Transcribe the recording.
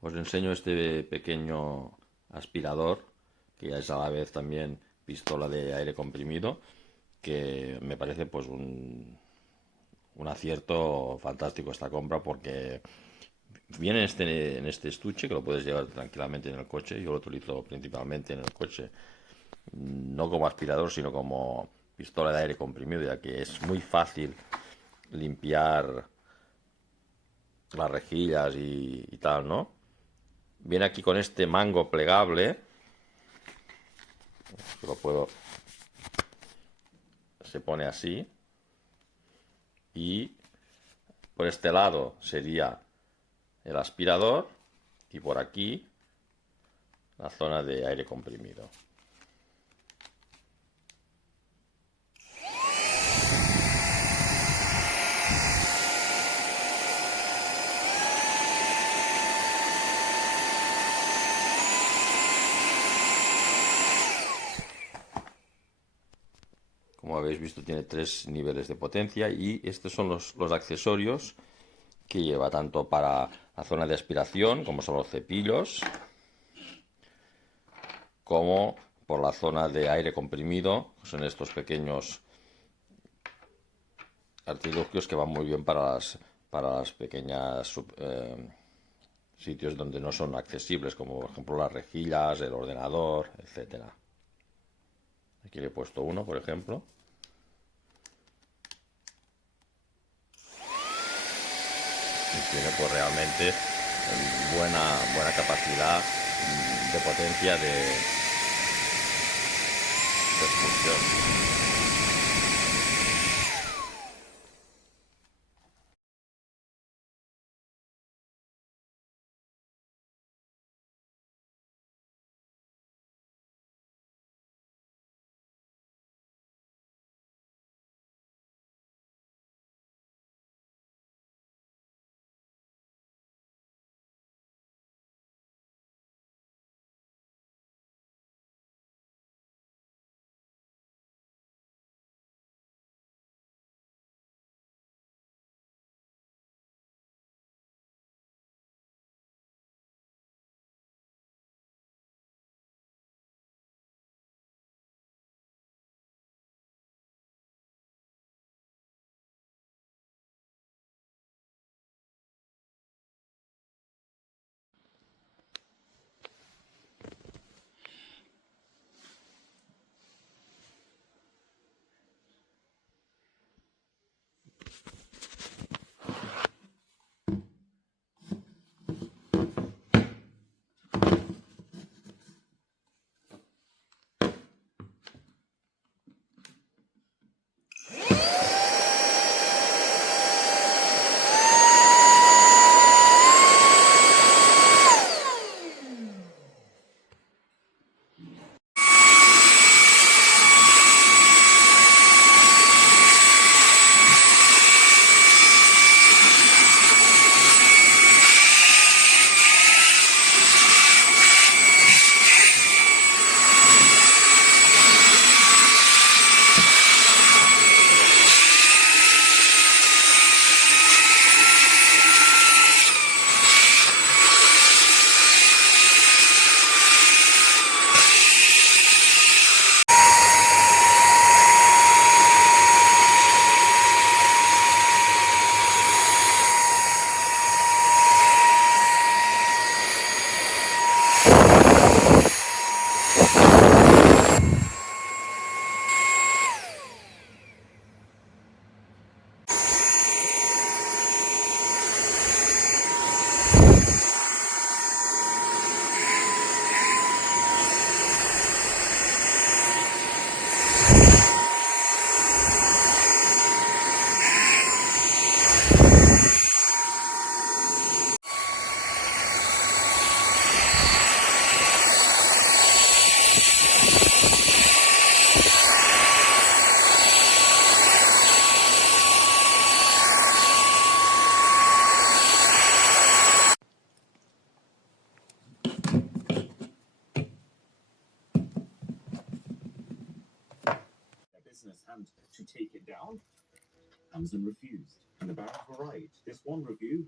Os enseño este pequeño aspirador, que es a la vez también pistola de aire comprimido, que me parece pues un acierto fantástico esta compra, porque viene en este estuche que lo puedes llevar tranquilamente en el coche. Yo lo utilizo principalmente en el coche, no como aspirador, sino como pistola de aire comprimido, ya que es muy fácil limpiar las rejillas y tal, ¿no? Viene aquí con este mango plegable, lo puedo, se pone así, y por este lado sería el aspirador y por aquí la zona de aire comprimido. Como habéis visto, tiene 3 niveles de potencia, y estos son los accesorios que lleva, tanto para la zona de aspiración, como son los cepillos, como por la zona de aire comprimido. Son estos pequeños artilugios que van muy bien para las pequeñas sitios donde no son accesibles, como por ejemplo las rejillas, el ordenador, etcétera. Aquí le he puesto uno, por ejemplo. Y tiene pues realmente buena capacidad de potencia de expulsión. And to take it down, Amazon refused, and the barons were right. This one review